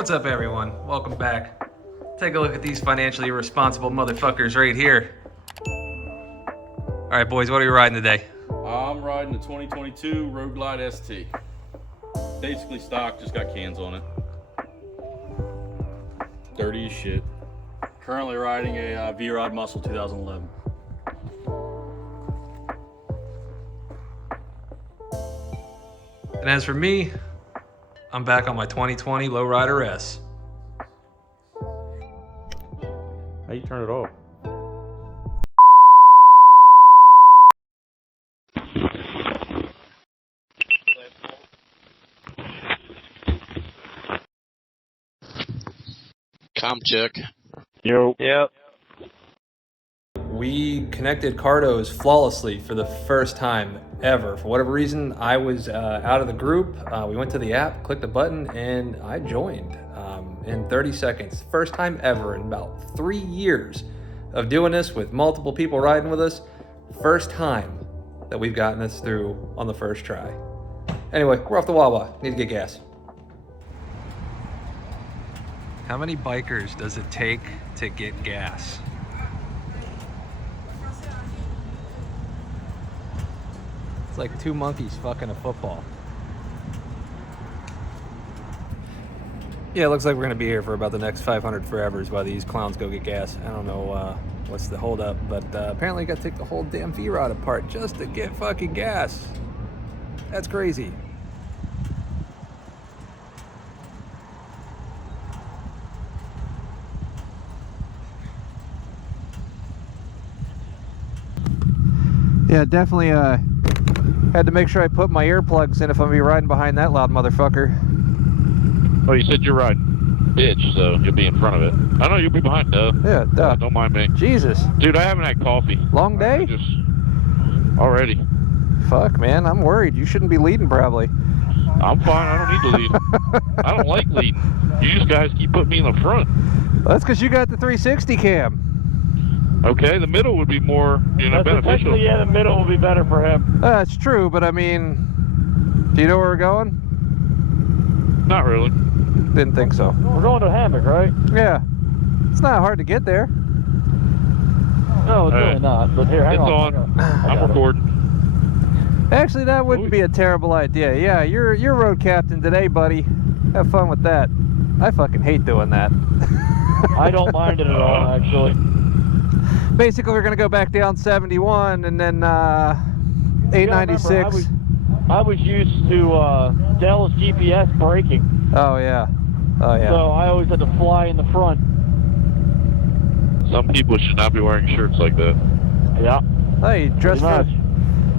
What's up, everyone? Welcome back. Take a look at these financially irresponsible motherfuckers right here. All right, boys, what are you riding today? I'm riding the 2022 Road Glide ST. Basically stock, just got cans on it. Dirty as shit. Currently riding a V-Rod Muscle 2011. And as for me, I'm back on my 2020 Lowrider S. How you turn it off? Comp check. Yo. Yep. We connected Cardos flawlessly for the first time ever. For whatever reason, I was out of the group. We went to the app, clicked a button, and I joined in 30 seconds. First time ever in about 3 years of doing this with multiple people riding with us. First time that we've gotten this through on the first try. Anyway, we're off to Wawa. Need to get gas. How many bikers does it take to get gas? It's like two monkeys fucking a football. Yeah, it looks like we're gonna be here for about the next 500 forevers while these clowns go get gas. I don't know what's the holdup, but apparently you gotta take the whole damn V-Rod apart just to get fucking gas. That's crazy. Yeah, definitely had to make sure I put my earplugs in if I'm gonna be riding behind that loud motherfucker. Oh, you said you're riding bitch, so you'll be in front of it. I know you'll be behind, Yeah, duh. Don't mind me. Jesus. Dude, I haven't had coffee. Long day? Already. Fuck, man, I'm worried. You shouldn't be leading, probably. I'm fine. I don't need to lead. I don't like leading. You just guys keep putting me in the front. Well, that's because you got the 360 cam. Okay, the middle would be more, beneficial. Yeah, the middle will be better for him. That's true, but I mean, do you know where we're going? Not really. Didn't think so. We're going to Hammock, right? Yeah. It's not hard to get there. No, it's really not. But here, hang It's on. on. I'm recording. Actually, that wouldn't be a terrible idea. Yeah, you're road captain today, buddy. Have fun with that. I fucking hate doing that. I don't mind it at all, actually. Basically, we're gonna go back down 71 and then 896. I was used to Dell's GPS braking. Oh yeah. Oh yeah. So I always had to fly in the front. Some people should not be wearing shirts like that. Yeah. Hey,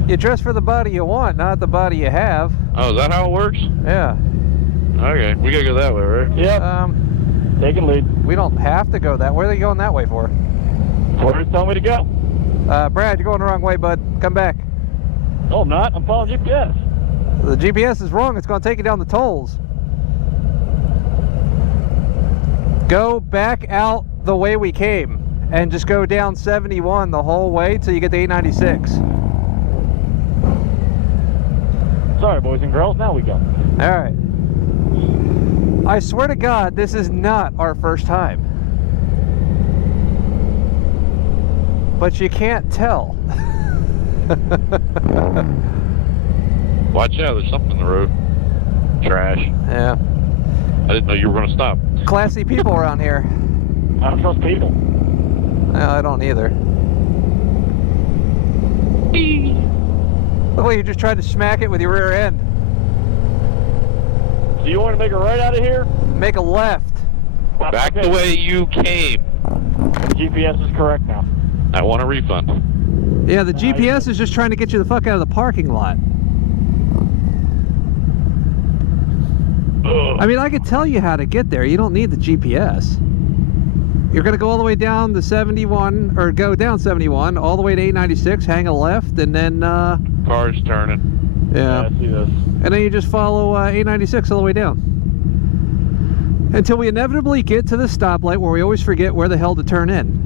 you dress for the body you want, not the body you have. Oh, is that how it works? Yeah. Okay, we gotta go that way, right? Yep. They can lead. We don't have to go that way. Where are they going that way for? Orders tell me to go. Brad, you're going the wrong way, bud. Come back. No, I'm not. I'm following GPS. The GPS is wrong. It's going to take you down the tolls. Go back out the way we came and just go down 71 the whole way till you get to 896. Sorry, boys and girls. Now we go. All right. I swear to God, this is not our first time. But you can't tell. Watch out, there's something in the road. Trash. Yeah. I didn't know you were gonna stop. Classy people around here. I don't trust people. No, I don't either. Look like you just tried to smack it with your rear end. Do you want to make a right out of here? Make a left. Back the way you came. The GPS is correct now. I want a refund. Yeah, the GPS is just trying to get you the fuck out of the parking lot. I mean, I could tell you how to get there. You don't need the GPS. You're going to go all the way down the 71, or go down 71, all the way to 896, hang a left, and then... Car's turning. Yeah. I see this. And then you just follow 896 all the way down. Until we inevitably get to the stoplight where we always forget where the hell to turn in.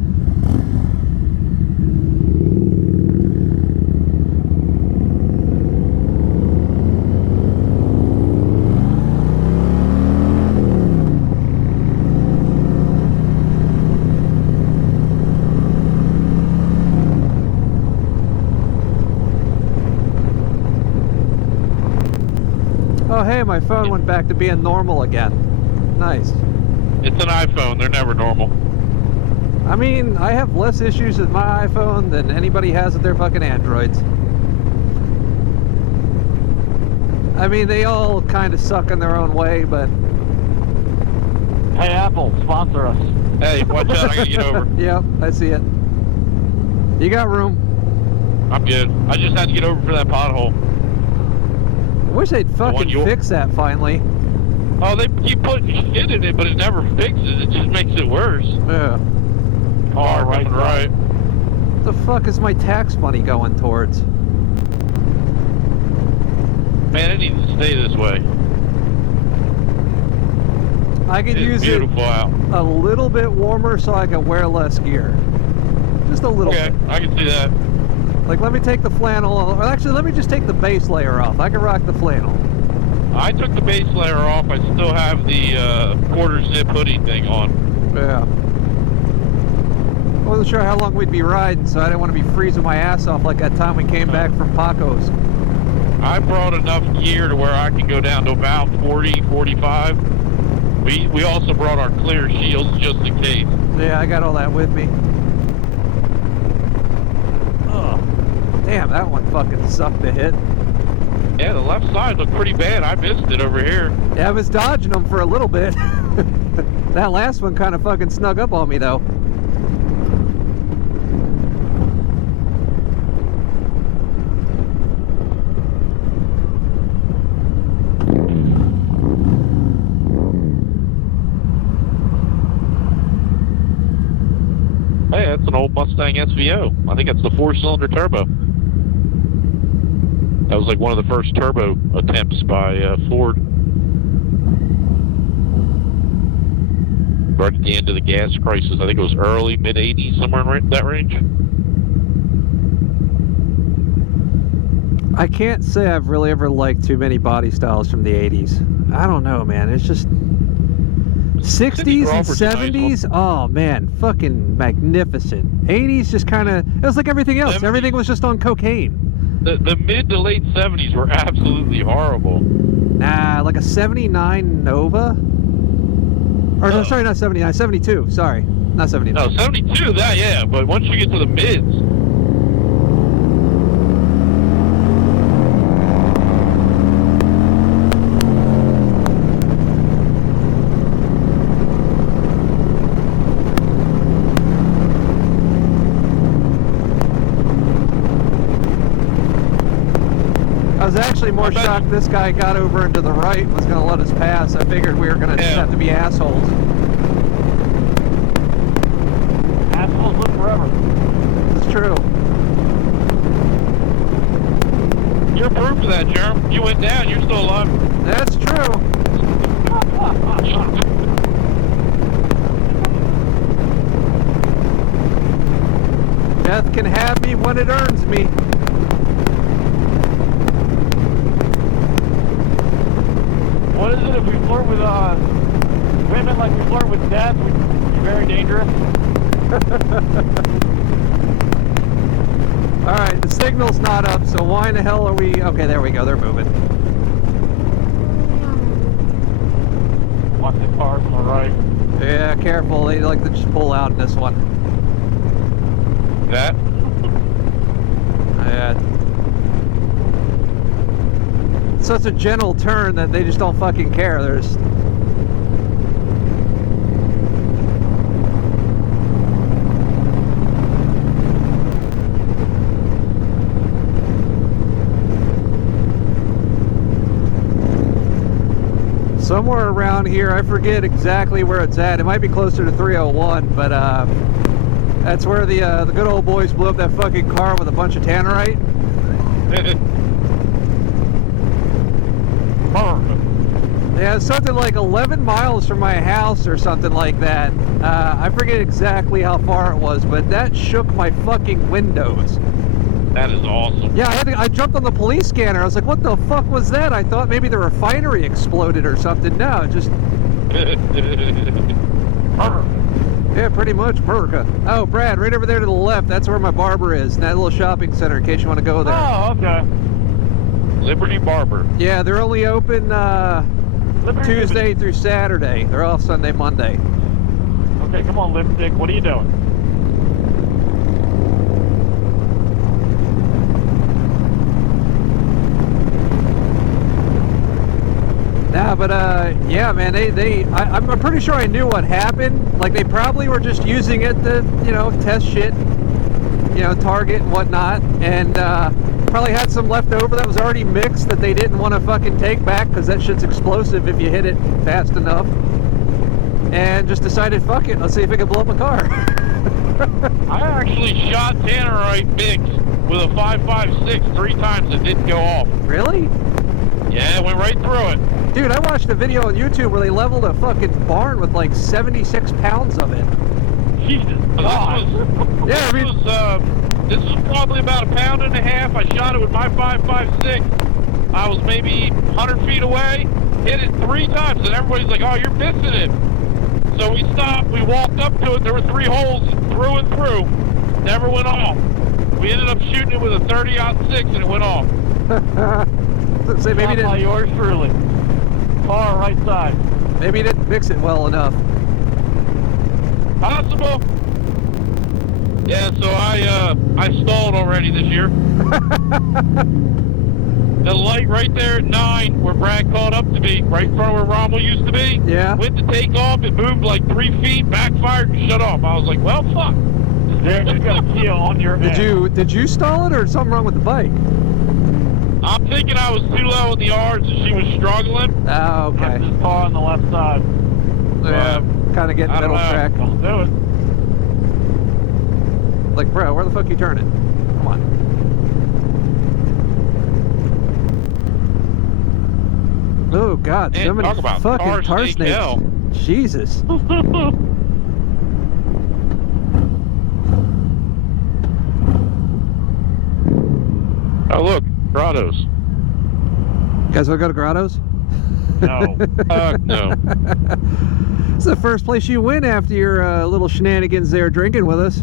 Oh, hey, my phone went back to being normal again. Nice. It's an iPhone. They're never normal. I mean, I have less issues with my iPhone than anybody has with their fucking Androids. I mean, they all kind of suck in their own way, but... Hey, Apple, sponsor us. Hey, watch out. I gotta get over. Yep, I see it. You got room. I'm good. I just had to get over for that pothole. I wish they'd fucking fix that finally. Oh, they keep putting shit in it, but it never fixes. It just makes it worse. Yeah. Car coming right. What the fuck is my tax money going towards? Man, it needs to stay this way. I could use it beautiful out. a little bit warmer so I can wear less gear. Just a little bit. I can see that. Like, let me take the flannel, or actually, let me just take the base layer off. I can rock the flannel. I took the base layer off. I still have the quarter zip hoodie thing on. Yeah. I wasn't sure how long we'd be riding, so I didn't want to be freezing my ass off like that time we came back from Paco's. I brought enough gear to where I can go down to about 40, 45. We also brought our clear shields just in case. Yeah, I got all that with me. Oh, damn, that one fucking sucked to hit. Yeah, the left side looked pretty bad. I missed it over here. Yeah, I was dodging them for a little bit. That last one kind of fucking snuck up on me, though. Hey, that's an old Mustang SVO. I think that's the 4-cylinder turbo. That was like one of the first turbo attempts by Ford. Right at the end of the gas crisis. I think it was early, mid-'80s, somewhere in that range. I can't say I've really ever liked too many body styles from the 80s. I don't know, man. It's just... 60s and 70s, oh man, fucking magnificent. 80s just kind of, it was like everything else. 70s. Everything was just on cocaine. The mid to late 70s were absolutely horrible. Nah, like a 79 Nova? Or no, sorry, not 79, 72, sorry. Not 79. No, 72, that, yeah, but once you get to the mids... I was actually more shocked this guy got over into the right and was going to let us pass. I figured we were going to have to be assholes. Assholes live forever. It's true. You're proof of that, Jerem. You went down, you're still alive. That's true. Death can have me when it earns me. What is it if we flirt with women like we flirt with death? We'd be very dangerous. Alright, the signal's not up, so why in the hell are we... Okay, there we go, they're moving. Watch the cars on the right. Yeah, careful, they like to just pull out in this one. That? Yeah. It's such a gentle turn that they just don't fucking care. There's... somewhere around here, I forget exactly where it's at. It might be closer to 301, but that's where the good old boys blew up that fucking car with a bunch of Tannerite. Yeah, it's something like 11 miles from my house or something like that. I forget exactly how far it was, but that shook my fucking windows. That is awesome. Yeah, I jumped on the police scanner. I was like, what the fuck was that? I thought maybe the refinery exploded or something. No, it just... Yeah, pretty much, America. Oh, Brad, right over there to the left, that's where my barber is. That little shopping center, in case you want to go there. Oh, okay. Liberty Barber. Yeah, they're only open Liberty Tuesday through Saturday. They're off Sunday, Monday. Okay, come on, Lipstick. What are you doing? Nah, but yeah, man, I'm pretty sure I knew what happened. Like, they probably were just using it to, you know, test shit, you know, target and whatnot, and probably had some left over that was already mixed that they didn't want to fucking take back because that shit's explosive if you hit it fast enough, and just decided, fuck it, let's see if we can blow up a car. I actually shot Tannerite mix with a 5.56 3 times. It didn't go off. Really? Yeah, it went right through it. Dude, I watched a video on YouTube where they leveled a fucking barn with like 76 pounds of it. Jesus God. Yeah, I mean, This was probably about 1.5 pounds. I shot it with my 5.56. I was maybe 100 feet away, hit it 3 times, and everybody's like, "Oh, you're missing it." So we stopped. We walked up to it. There were 3 holes through and through. Never went off. We ended up shooting it with a 30-06, and it went off. let's say maybe Shot by didn't, yours truly. Far right side. maybe you didn't mix it well enough. Possible. Yeah, so I stalled already this year. The light right there at 9, where Brad caught up to me, right in front of where Rommel used to be. Yeah. Went to take off, it moved like 3 feet, backfired and shut off. I was like, well, fuck. There, you got a kill on your head. Did you stall it or something wrong with the bike? I'm thinking I was too low in the yards and she was struggling. Oh, okay. Left his car on the left side. Yeah, kind of getting I don't middle know. track. Don't do it. Like, bro, where the fuck you turning? Come on. Oh God, Man, so many talk about fucking tar tar snake snakes. hell. Jesus. Oh, look, Grottos. You guys want to go to Grottos? No. No. It's the first place you went after your little shenanigans there drinking with us.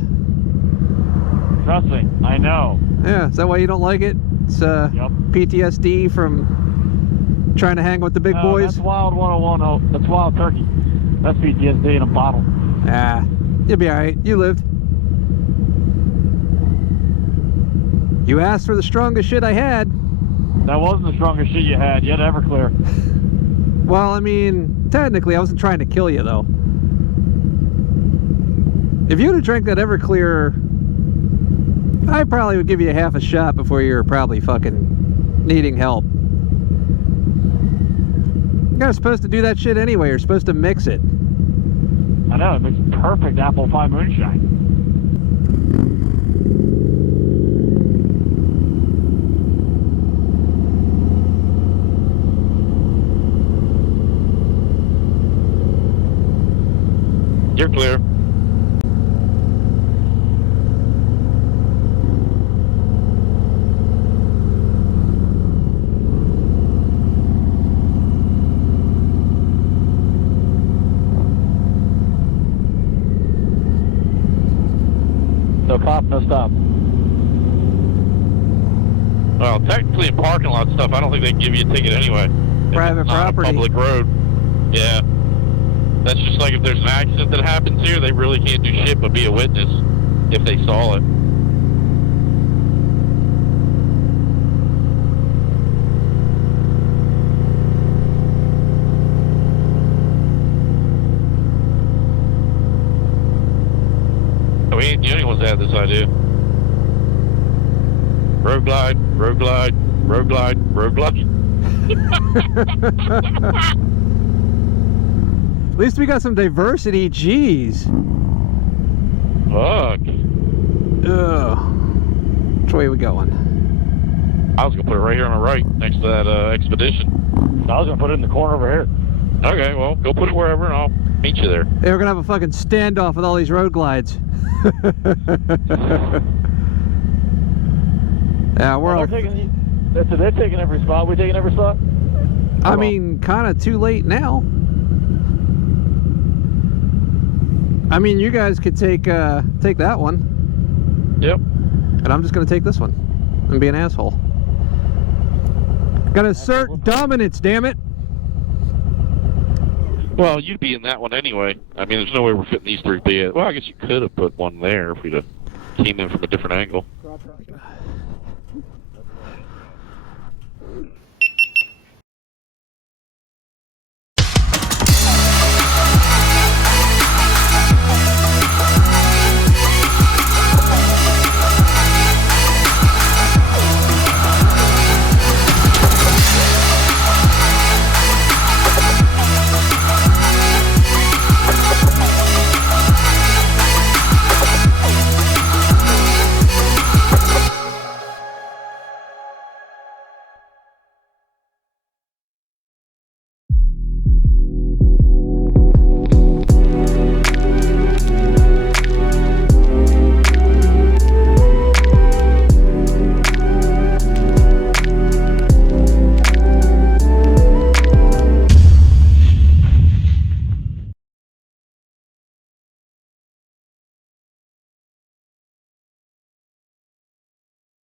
Trust me, I know. Yeah, is that why you don't like it? It's Yep. PTSD from trying to hang with the big No, boys? That's Wild 101. Oh, that's Wild Turkey. That's PTSD in a bottle. Ah, you'll be alright. You lived. You asked for the strongest shit I had. That wasn't the strongest shit you had. You had Everclear. Well, I mean, technically, I wasn't trying to kill you, though. If you would have drank that Everclear, I probably would give you a half a shot before you were probably fucking needing help. You're not supposed to do that shit anyway. You're supposed to mix it. I know, it makes perfect apple pie moonshine. You're clear. No cop, no stop. Well, technically in parking lot stuff, I don't think they can give you a ticket anyway. If Private it's not property. a public road. Yeah. That's just like if there's an accident that happens here, they really can't do shit but be a witness if they saw it. We ain't the only ones that have this idea. Road glide, road glide, road glide, road glide. At least we got some diversity. Jeez. Fuck. Ugh. Which way are we going? I was gonna put it right here on the right, next to that expedition. I was gonna put it in the corner over here. Okay, well, go put it wherever and I'll meet you there. Hey, we're gonna have a fucking standoff with all these road glides. Yeah, we're all. They're taking every spot. We taking every spot? I mean, kind of too late now. I mean, you guys could take that one, Yep. and I'm just gonna take this one and be an asshole. Gotta assert dominance, damn it. Well, you'd be in that one anyway. I mean, there's no way we're fitting these three. Well, I guess you could have put one there if we'd have came in from a different angle.